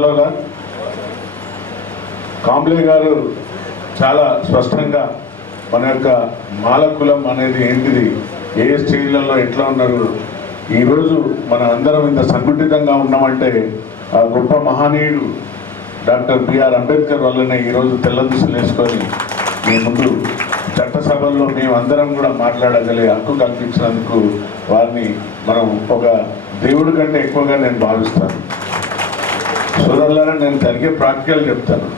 త్వరలోగా కాంబ్లే గారు చాలా స్పష్టంగా మన యొక్క మాల కులం అనేది ఏంటిది? ఏ స్టేజ్లలో ఎట్లా ఉన్నారు? ఈరోజు మన అందరం ఇంత సంఘటితంగా ఉన్నామంటే ఆ గొప్ప మహనీయుడు డాక్టర్ బిఆర్ అంబేద్కర్ వల్లనే ఈరోజు తెల్ల దుస్తులు వేసుకొని మీ ముందు చట్టసభల్లో మేము అందరం కూడా మాట్లాడగలిగే హక్కు కల్పించినందుకు వారిని మనం ఒక దేవుడి కంటే ఎక్కువగా నేను భావిస్తాను. సోదరులారా నేను జరిగే ప్రాక్టికల్ చెప్తాను.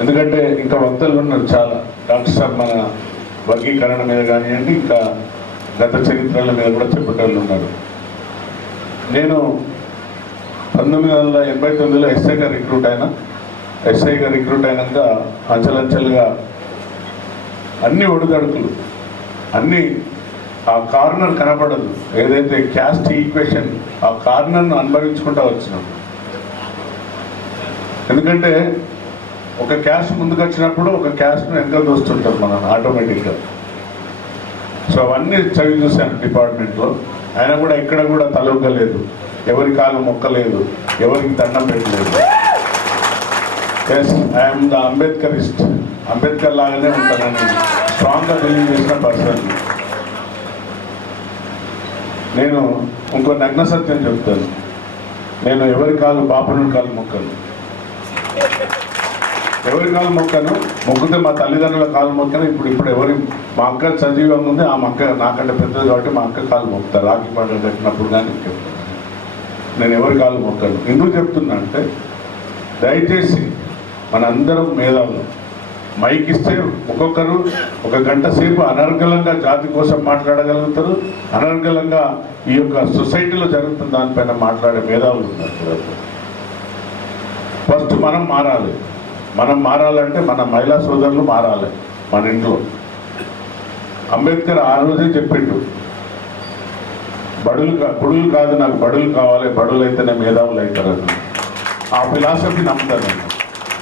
ఎందుకంటే ఇంకా వక్తలు ఉన్నారు చాలా. డాక్టర్ సార్ మన వర్గీకరణ మీద కానివ్వండి ఇంకా గత చరిత్రల మీద కూడా చెప్పేటోళ్ళు ఉన్నారు. నేను పంతొమ్మిది వందల ఎనభై తొమ్మిదిలో ఎస్ఐగా రిక్రూట్ అయినా ఎస్ఐగా రిక్రూట్ అయినాక అంచెలంచెలుగా అన్ని ఒడిదడుకులు అన్ని ఆ కార్నర్ కనపడదు. ఏదైతే క్యాస్ట్ ఈక్వేషన్ ఆ కార్నర్ను అనుభవించుకుంటూ వచ్చినాం. ఎందుకంటే ఒక క్యాష్ ముందుకు వచ్చినప్పుడు ఒక క్యాష్ను వెనక దోస్తుంటాం మనం ఆటోమేటిక్గా. సో అవన్నీ చదివి చూశాను డిపార్ట్మెంట్లో. ఆయన కూడా ఎక్కడ కూడా తలొగ్గలేదు ఎవరి కాలు మొక్కలేదు ఎవరికి దండం పెట్టలేదు. Yes I'm the Ambedkarist Ambedkar లాగానే ఉంటానని స్ట్రాంగ్గా బిలీవ్ చేసిన పర్సన్ నేను ఇంకో నగ్న సత్యం చెప్తాను. నేను ఎవరి కాలు బాపుని కాలు మొక్కలు ఎవరి కాలు మొక్కను? మొక్కితే మా తల్లిదండ్రుల కాలు మొక్కను ఇప్పుడు ఇప్పుడు ఎవరి మా అక్క సజీవంగా ఉంది ఆ అక్క నాకంటే పెద్దది కాబట్టి మా అక్క కాలు మొక్కుతారు. రాఖీ పండుగ కట్టినప్పుడు కానీ చెప్తాను నేను ఎవరి కాలు మొక్కను? ఎందుకు చెప్తున్నా అంటే దయచేసి మనందరం మేధావులు. మైక్ ఇస్తే ఒక్కొక్కరు ఒక గంట సేపు అనర్గలంగా జాతి కోసం మాట్లాడగలుగుతారు. అనర్గలంగా ఈ యొక్క సొసైటీలో జరుగుతున్న దానిపైన మాట్లాడే మేధావులు ఉన్నారు. ఫస్ట్ మనం మారాలి. మనం మారాలంటే మన మహిళా సోదరులు మారాలి మన ఇంట్లో. అంబేద్కర్ ఆ రోజే చెప్పిండు. బడులు కా- బడులు కాదు నాకు బడులు కావాలి బడులు అయితేనే మేధావులు అవుతారని ఆ ఫిలాసఫీ నమ్ముతాను నేను.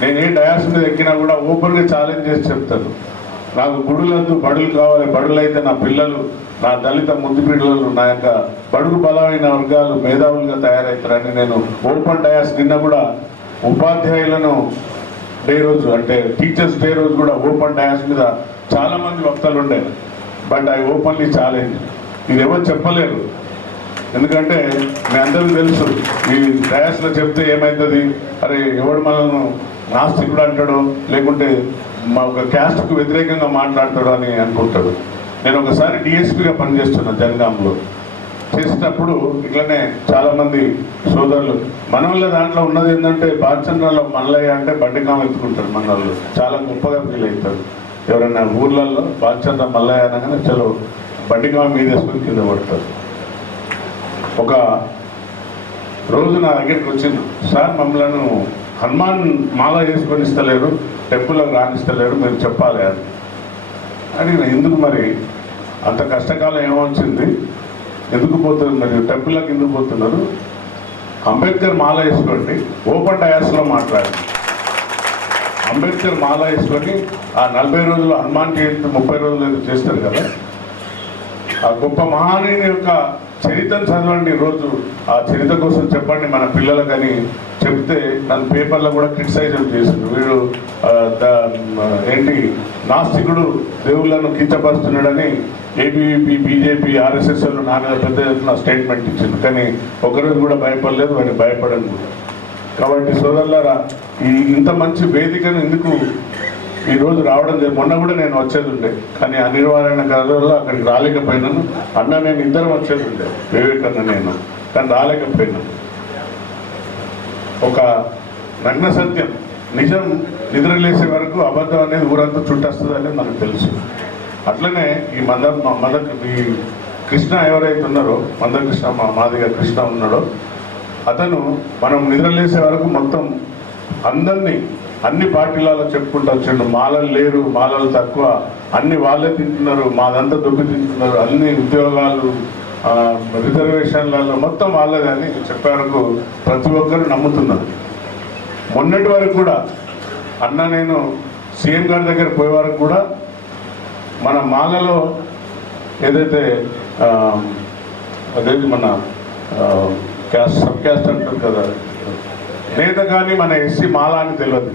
నేను ఏ డయాస్ మీద ఎక్కినా కూడా ఓపెన్గా ఛాలెంజ్ చేసి చెప్తాను. నాకు గుడులద్దు బడులు కావాలి బడులు అయితే నా పిల్లలు నా దళిత ముద్దు పిల్లలు నా యొక్క బడుగు బలమైన వర్గాలు మేధావులుగా తయారవుతారని నేను ఓపెన్ డయాస్ నిన్న కూడా ఉపాధ్యాయులను డే రోజు అంటే టీచర్స్ డే రోజు కూడా ఓపెన్ డయాస్ మీద చాలామంది వక్తలు ఉండే. బట్ ఐ ఓపెన్లీ ఛాలెంజ్ ఇది ఎవరు చెప్పలేరు. ఎందుకంటే మీ అందరికీ తెలుసు ఈ డయాస్లో చెప్తే ఏమవుతుంది అరే ఎవడు మనల్ని నాస్తికుడు అంటాడు లేకుంటే మా ఒక క్యాస్ట్కు వ్యతిరేకంగా మాట్లాడతాడు అని అనుకుంటాడు. నేను ఒకసారి డిఎస్పీగా పనిచేస్తున్నా జనగాంలో. చేసినప్పుడు ఇట్లనే చాలా మంది సోదరులు మన దాంట్లో ఉన్నది ఏంటంటే బాచంద్రలో మల్లయ్య అంటే బండికాం ఎత్తుకుంటారు మన వాళ్ళు చాలా గొప్పగా ఫీల్ అవుతారు. ఎవరైనా ఊర్లలో బాచంద్ర మల్లయ్య అనగానే చలో బండికాం మీద వేసుకొని కింద పడతారు. ఒక రోజు నా దగ్గరికి వచ్చింది సార్ మమ్మల్ని హనుమాన్ మాల వేసుకొని ఇస్తలేరు టెంపుల్లోకి రాణిస్తలేరు మీరు చెప్పాలి అని. అడిగిన ఎందుకు మరి? అంత కష్టకాలం ఏమొచ్చింది? ఎందుకు పోతున్నారు? టెంపుల్లోకి ఎందుకు పోతున్నారు? అంబేద్కర్ మాల వేసుకోండి. ఓపెన్ డయాస్లో మాట్లాడండి. అంబేద్కర్ మాల వేసుకొని ఆ నలభై రోజులు హనుమాన్ జయంతి ముప్పై రోజులు ఏదో చేస్తారు కదా? ఆ గొప్ప మహానీయుని యొక్క చరిత్రను చదవండి రోజు ఆ చరిత్ర కోసం చెప్పండి మన పిల్లలకని చెప్తే నన్ను పేపర్లో కూడా క్రిటిసైజ్ చేసిండు వీడు ఏంటి నాస్తికుడు దేవుళ్ళను కించపరుస్తున్నాడని ఏబీవీపీ బీజేపీ ఆర్ఎస్ఎస్ నాన్న పెద్ద ఎత్తున స్టేట్మెంట్ ఇచ్చింది కానీ ఒకరోజు కూడా భయపడలేదు వాడిని భయపడను కూడా. కాబట్టి సోదరులారా ఈ ఇంత మంచి వేదికను ఎందుకు ఈ రోజు రావడం జరిగింది. మొన్న కూడా నేను వచ్చేది ఉండే. కానీ అనివార్యమైన కారణాల అక్కడికి రాలేకపోయినాను. అన్న నేను ఇద్దరం వచ్చేది ఉండే. వివేకన్న నేను. కానీ రాలేకపోయినాను ఒక నగ్న సత్యం. నిజం నిద్రలేసే వరకు అబద్ధం అనేది ఊరంతా చుట్టేస్తుంది అనేది మనకు తెలుసు. అట్లనే ఈ మంద మద ఈ కృష్ణ ఎవరైతే ఉన్నారో మందకృష్ణ మా మాదిగా కృష్ణ ఉన్నాడో అతను మనం నిద్రలేసే వరకు మొత్తం అందరినీ అన్ని పార్టీలలో చెప్పుకుంటూ వచ్చిండు మాలలు లేరు మాలలు తక్కువ. అన్ని వాళ్ళే తింటున్నారు మాదంతా దొబ్బి తింటున్నారు. అన్ని ఉద్యోగాలు రిజర్వేషన్లలో మొత్తం వాళ్ళే అని చెప్పే వరకు ప్రతి ఒక్కరు నమ్ముతున్నారు. మొన్నటి వరకు కూడా అన్న నేను సీఎం గారి దగ్గర పోయే వరకు కూడా మన మాలలో ఏదైతే అదేది మన క్యాస్ట్ సబ్ క్యాస్ట్ అంటారు కదా లేదా కానీ మన ఎస్సీ మాలా అని తెలియదు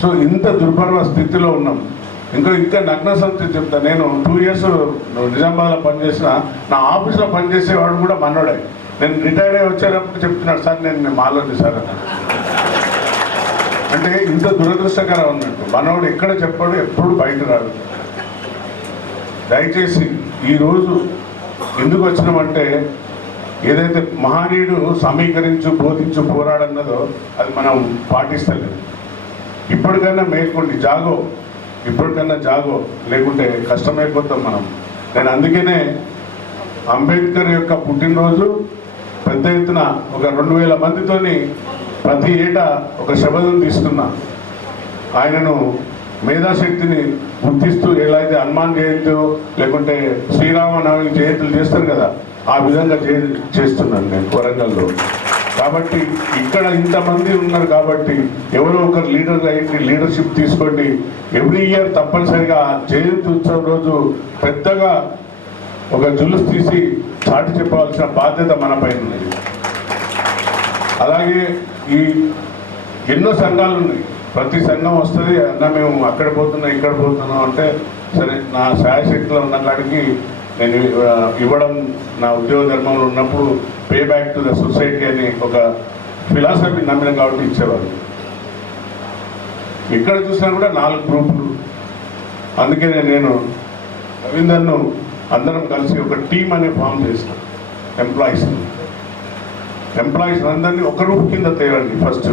సో ఇంత దుర్భర స్థితిలో ఉన్నాం. ఇంకా ఇంకా నగ్న సంస్థ చెప్తా. నేను టూ ఇయర్స్ నిజామాబాద్లో పనిచేసిన నా ఆఫీస్లో పనిచేసేవాడు కూడా మనోడే. నేను రిటైర్ అయ్యి వచ్చేటప్పుడు చెప్తున్నాడు సార్ నేను నేను మాలోని సార్ అంటే ఇంత దురదృష్టకరం ఉన్నట్టు మనోడు ఎక్కడ చెప్పాడు ఎప్పుడు బయట రాడు. దయచేసి ఈరోజు ఎందుకు వచ్చినామంటే ఏదైతే మహనీయుడు సమీకరించు బోధించు పోరాడన్నదో అది మనం పాటిస్తలేదు. ఇప్పటికన్నా మేల్కొండి జాగో. ఇప్పటికన్నా జాగో. లేకుంటే కష్టమైపోతాం మనం. నేను అందుకనే అంబేద్కర్ యొక్క పుట్టినరోజు పెద్ద ఎత్తున ఒక రెండు వేల మందితోని ప్రతి ఏటా ఒక శబదం తీసుకున్నా. ఆయనను మేధాశక్తిని గుర్తిస్తూ ఎలా అయితే హనుమాన్ జయంతి లేకుంటే శ్రీరామనవమి జయంతులు చేస్తారు కదా ఆ విధంగా చే చేస్తున్నాను నేను వరంగల్లో. కాబట్టి ఇక్కడ ఇంతమంది ఉన్నారు కాబట్టి ఎవరో ఒకరు లీడర్ అయ్యి లీడర్షిప్ తీసుకోండి. ఎవ్రీ ఇయర్ తప్పనిసరిగా జయంతి ఉత్సవం రోజు పెద్దగా ఒక జులుసు తీసి చాటి చెప్పవలసిన బాధ్యత మన పైన ఉన్నది. అలాగే ఈ ఎన్నో సంఘాలు ఉన్నాయి. ప్రతి సంఘం వస్తుంది అన్న మేము అక్కడ పోతున్నాం ఇక్కడ పోతున్నాం అంటే సరే నా శాయశక్తిలో ఉన్న కాడికి నేను ఇవ్వడం నా ఉద్యోగ ధర్మంలో ఉన్నప్పుడు pay back to the society అని ఒక ఫిలాసఫీ నమ్మిన కాబట్టి ఇచ్చేవారు. ఎక్కడ చూసినా కూడా నాలుగు గ్రూపులు. అందుకనే నేను రవీందర్ను అందరం కలిసి ఒక టీం అనే ఫామ్ చేస్తాం ఎంప్లాయీస్. ఎంప్లాయీస్ అందరినీ ఒక రూప్ కింద తేరండి ఫస్ట్.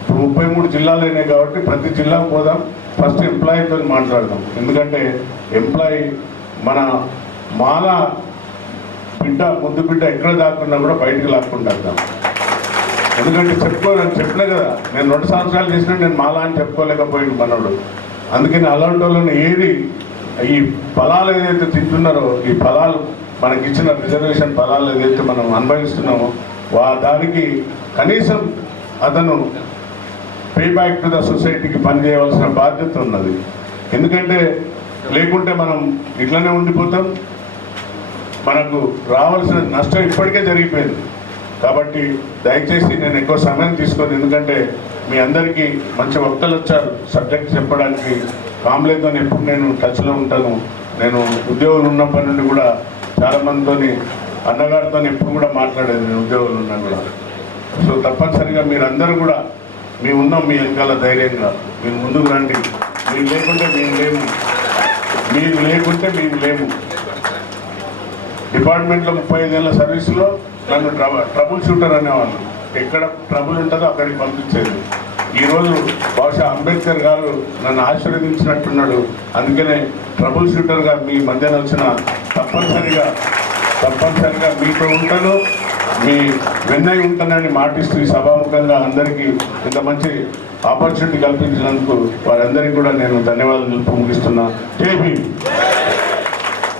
ఇప్పుడు ముప్పై మూడు జిల్లాలు కాబట్టి ప్రతి జిల్లాకు పోదాం ఫస్ట్ ఎంప్లాయీతో మాట్లాడదాం. ఎందుకంటే ఎంప్లాయీ మన మాల బిడ్డ ముందు బిడ్డ ఎక్కడ దాక్కున్నా కూడా బయటకు లాక్కుండా ఎందుకంటే చెప్పుకోలేదు చెప్పలే కదా నేను రెండు సంవత్సరాలు చేసినా నేను మాలా అని చెప్పుకోలేకపోయింది మనోడు. అందుకని అలాంటి వాళ్ళని ఏది ఈ ఫలాలు ఏదైతే తింటున్నారో ఈ ఫలాలు మనకి ఇచ్చిన రిజర్వేషన్ ఫలాలు ఏదైతే మనం అనుభవిస్తున్నామో వా దానికి కనీసం అతను పే బ్యాక్ టు ద సొసైటీకి పనిచేయవలసిన బాధ్యత ఉన్నది. ఎందుకంటే లేకుంటే మనం ఇట్లనే ఉండిపోతాం మనకు రావాల్సిన నష్టం ఇప్పటికే జరిగిపోయింది. కాబట్టి దయచేసి నేను ఎక్కువ సమయం తీసుకోను. ఎందుకంటే మీ అందరికీ మంచి వక్తలు వచ్చారు. సబ్జెక్ట్ చెప్పడానికి కామ్లేతో ఎప్పుడు నేను టచ్లో ఉంటాను. నేను ఉద్యోగులు ఉన్నప్పటి నుండి కూడా చాలామందితో అన్నగారితో ఎప్పుడు కూడా మాట్లాడేది నేను ఉద్యోగులు ఉన్నా కూడా. సో తప్పనిసరిగా మీరందరూ కూడా మీ ఉన్నాం మీ వెనకాల ధైర్యంగా. మీరు ముందుకు రండి. మీరు లేకుంటే మేము లేము. మీరు లేకుంటే మేము లేము. డిపార్ట్మెంట్లో ముప్పై ఐదేళ్ళ సర్వీసులో నన్ను ట్రబుల్ ట్రబుల్ షూటర్ అనేవాళ్ళు. ఎక్కడ ట్రబుల్ ఉంటుందో అక్కడికి పంపించేది. ఈరోజు బహుశా అంబేద్కర్ గారు నన్ను ఆశీర్వదించినట్టున్నాడు. అందుకనే ట్రబుల్ షూటర్గా మీ మధ్యన వచ్చిన తప్పనిసరిగా తప్పనిసరిగా మీతో ఉంటాను. మీ వెన్నై ఉంటానని మాటిస్తూ ఈ సభాముఖంగా అందరికీ ఇంత మంచి ఆపర్చునిటీ కల్పించినందుకు వారందరికీ కూడా నేను ధన్యవాదాలు తెలుపు ముగిస్తున్నా. జై భీమ్!